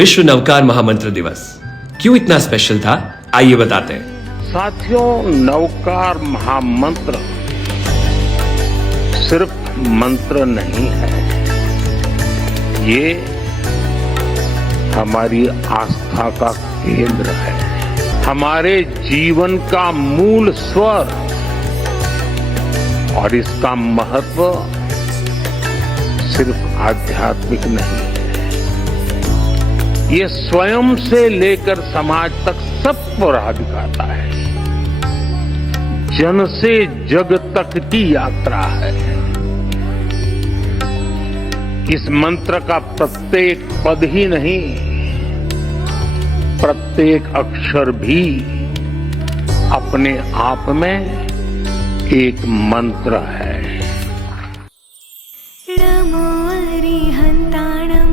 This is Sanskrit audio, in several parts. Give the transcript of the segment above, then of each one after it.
विश्व नवकार महामंत्र दिवस क्यों इतना स्पेशल था, आइए बताते हैं। साथियों, नवकार महामंत्र सिर्फ मंत्र नहीं है, ये हमारी आस्था का केंद्र है, हमारे जीवन का मूल स्वर। और इसका महत्व सिर्फ आध्यात्मिक नहीं है, ये स्वयं से लेकर समाज तक सबको राह दिखाता है, जन से जग तक की यात्रा है। इस मंत्र का प्रत्येक पद ही नहीं, प्रत्येक अक्षर भी अपने आप में एक मंत्र है। नमो अरिहन्ताणं,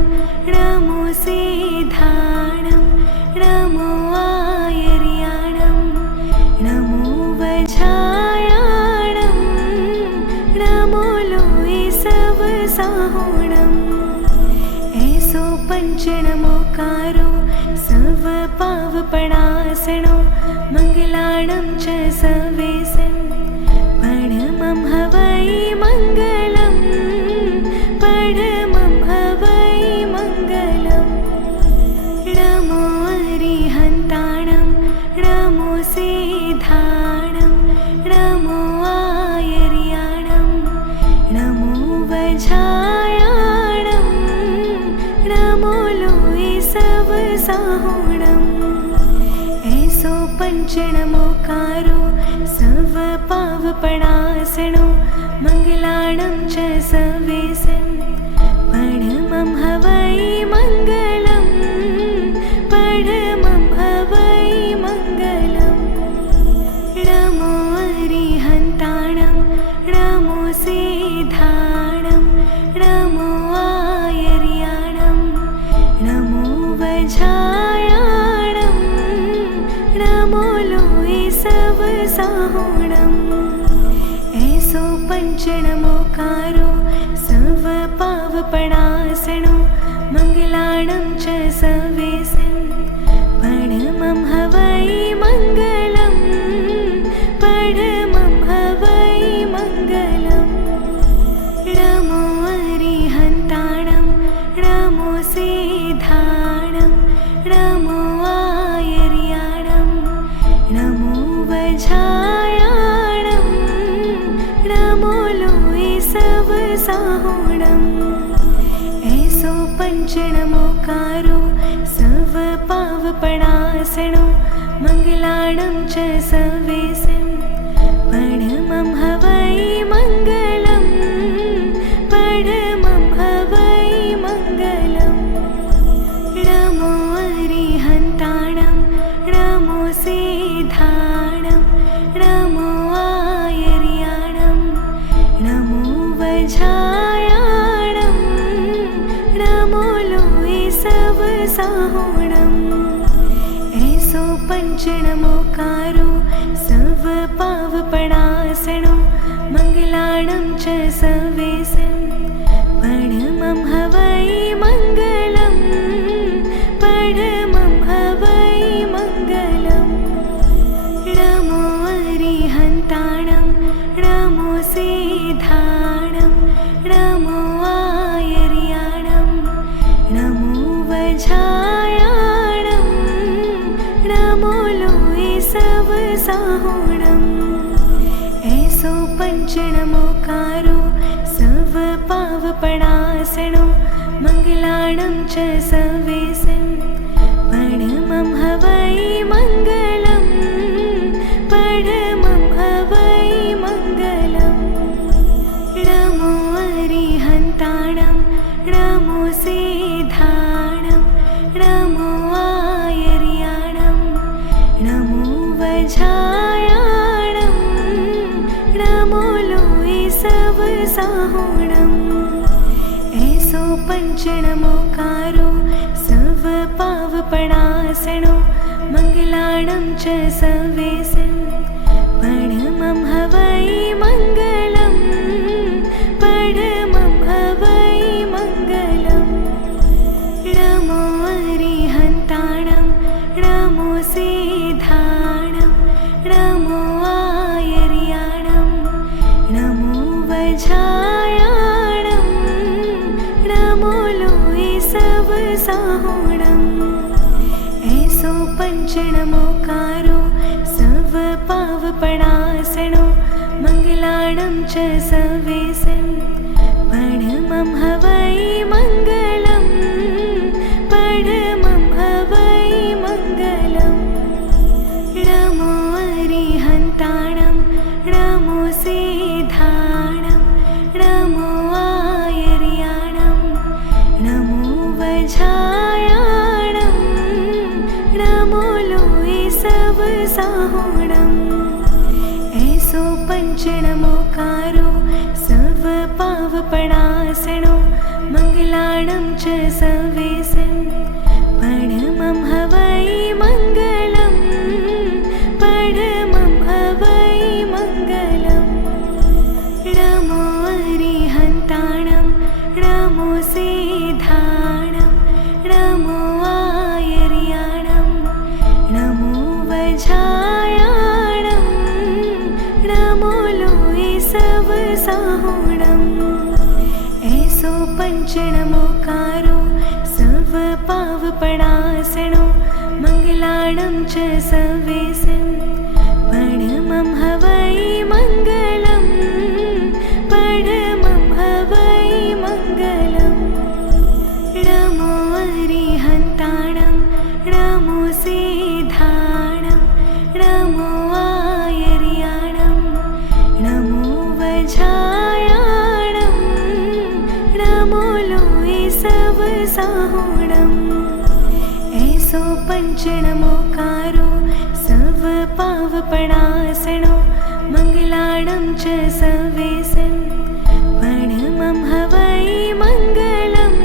नमो सिद्धाणं, नमो आयर्याणं, नमो वज्रायाणं, नमो लोई सब साहुणं। ऐसो पंचनमोकारो सव पावपणासनो, मंगलाणं च सवेसं परमं हवै मंगलम्, परमं हवै मंगलम्। नमो अरिहन्ताणं, नमो सिद्धाणं, नमो आयर्याणं, नमो वज्रायाणं, नमो लोई सब साहुणं। ऐसो पंचनमोकारो सव पावपणासनो, मंगलाणं च सवेसं परमं हवै मंगलम्, परमं हवै मंगलम्। नमो अरिहन्ताणं, नमो सिद्धाणं, नमो आयर्याणं, नमो वज्रायाणं, नमो लोई सब साहुणं। ऐसो पंचनमोकारो सव पावपणासनो, मंगलाणं च सवेसं परमं हवै मंगलम्, परमं हवै मंगलम्। नमो अरिहन्ताणं, नमो सिद्धाणं, नमो आयर्याणं, नमो वज्रायाणं, नमो लोई सब साहुणं। ऐसो पंचनमोकारो सव पावपणासनो, मंगलाणं च सवेसं परमं हवै मंगलम्, परमं हवै मंगलम्। नमो अरिहन्ताणं, नमो सिद्धाणं, नमो आयर्याणं, नमो वज्रायाणं, नमो लोई सब साहुणं। ऐसो पंचनमोकारो सव पावपणासनो, मंगलाणं च सवेसं परमं हवै मंगलम्, परमं हवै मंगलम्। नमो अरिहन्ताणं, नमो सिद्धाणं, नमो आयर्याणं, नमो वज्रायाणं, नमो लोई सब साहुणं। ऐसो पंचनमोकारो सव पावपणासनो, मंगलाणं च सवेसं परमं हवै मंगलम्, परमं हवै मंगलम्। नमो अरिहन्ताणं, नमो सिद्धाणं, नमो आयर्याणं, नमो वज्रायाणं, नमो लोई सब साहुणं। ऐसो पंचनमोकारो सव पावपणासनो, मंगलाणं च सवेसं परमं हवै मंगलम्, परमं हवै मंगलम्। नमो अरि पंचणमोकारो सर्वपावपणासनो मङ्गलाणं च सवेशं परमं हवै मङ्गलम् परमं हवै मङ्गलम् नमो अरिहन्ताणं नमो सिद्धाणं नमो आयर्याणं नमो वज्रायाणं नमो लोये सवसाहुणम् ऐसो पंचणमोकारो सर्वपावपणासनो मङ्गलाणं च सवेशं परमं हवै मङ्गलम् परमं हवै मङ्गलम् नमो अरिहन्ताणं नमो सिद्धाणं नमो आयर्याणं नमो वज्रायाणं नमो लोये सवसाहुणम् ऐसो पंचणमोकारो सर्वपावपणासनो मङ्गलाणं च सवेशं परमं हवै मङ्गलम् परमं हवै मङ्गलम् नमो अरिहन्ताणं नमो सिद्धाणं नमो आयर्याणं नमो वज्रायाणं नमो लोये सवसाहुणम् ऐसो पंचणमोकारो सर्वपावपणासनो मङ्गलाणं च सवेशं परमं हवै मङ्गलम्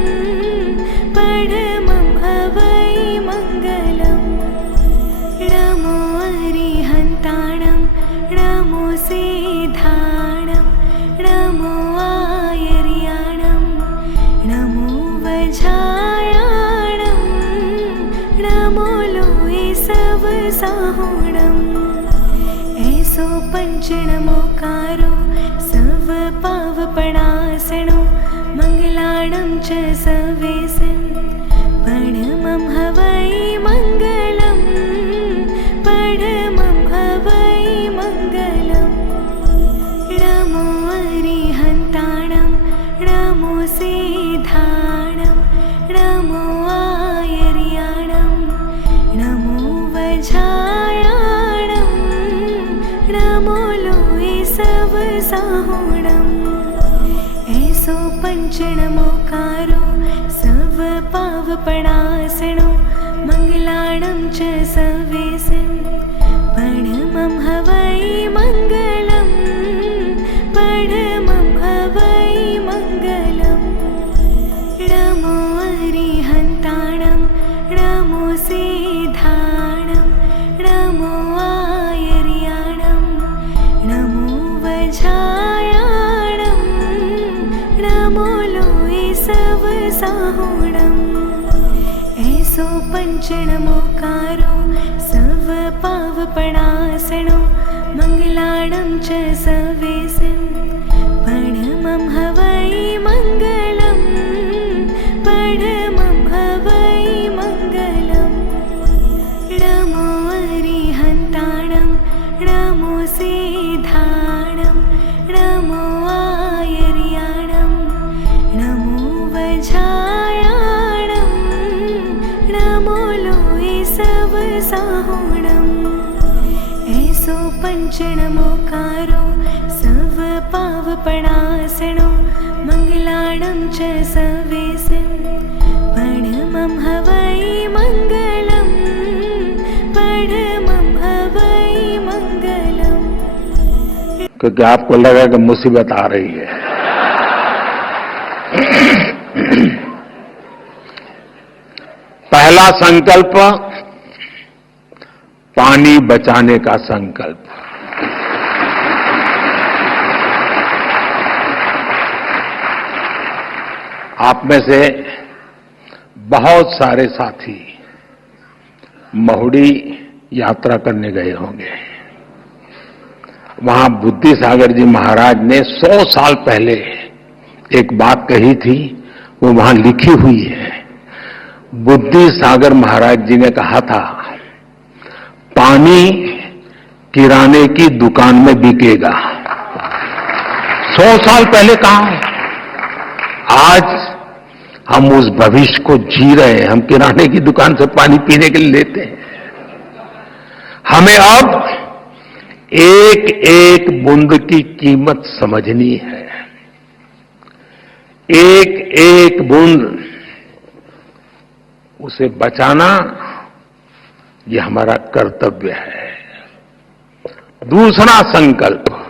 परमं हवै मङ्गलम् नमो अरिहन्ताणं नमो सिद्धाणं नमो आयर्याणं नमो वज्रायाणं नमो लोये सवसाहुणम् ऐसो पंचणमोकारो सर्वपावपणासनो मङ्गलाणं च सवेशं परमं हवै मङ्गलम् परमं हवै मङ्गलम् नमो अरिहन्ताणं नमो सिद्धाणं नमो आयर्याणं नमो वज्रायाणं नमो लोये सवसाहुणम् ऐसो पंचणमोकारो सर्वपावपणासनो मङ्गलाणं च सवेशं परमं हवै मङ्गलम् परमं हवै मङ्गलम् नमो अरिहन्ताणं नमो सिद्धाणं नमो आयर्याणं नमो वज्रायाणं नमो लोये सवसाहुणम् ऐसो पंचणमोकारो सर्वपावपणासनो मङ्गलाणं च सवेशं परमं हवै मङ्गलम् परमं हवै मङ्गलम् नमो अरिहन्ताणं नमो सिद्धाणं नमो आयर्याणं नमो वज्रायाणं नमो लोये सवसाहुणम् ऐसो पंचणमोकारो सर्वपावपणासनो मङ्गलाणं च सवेशं परमं हवै मङ्गलम् परमं हवै मङ्गलम् क्योंकि आपको लगा कि मुसीबत आ रही है। पहला संकल्प पानी बचाने का संकल्प। आप में से बहुत सारे साथी महुड़ी यात्रा करने गए होंगे। वहां बुद्धि सागर जी महाराज ने 100 साल पहले एक बात कही थी, वो वहां लिखी हुई है। बुद्धि सागर महाराज जी ने कहा था पानी किराने की दुकान में बिकेगा। 100 साल पहले कहा है। आज हम उस भविष्य को जी रहे हैं। हम किराने की दुकान से पानी पीने के लिए लेते हैं। हमें अब एक एक बूंद की कीमत समझनी है। एक एक बूंद उसे बचाना ये हमारा कर्तव्य है। दूसरा संकल्प,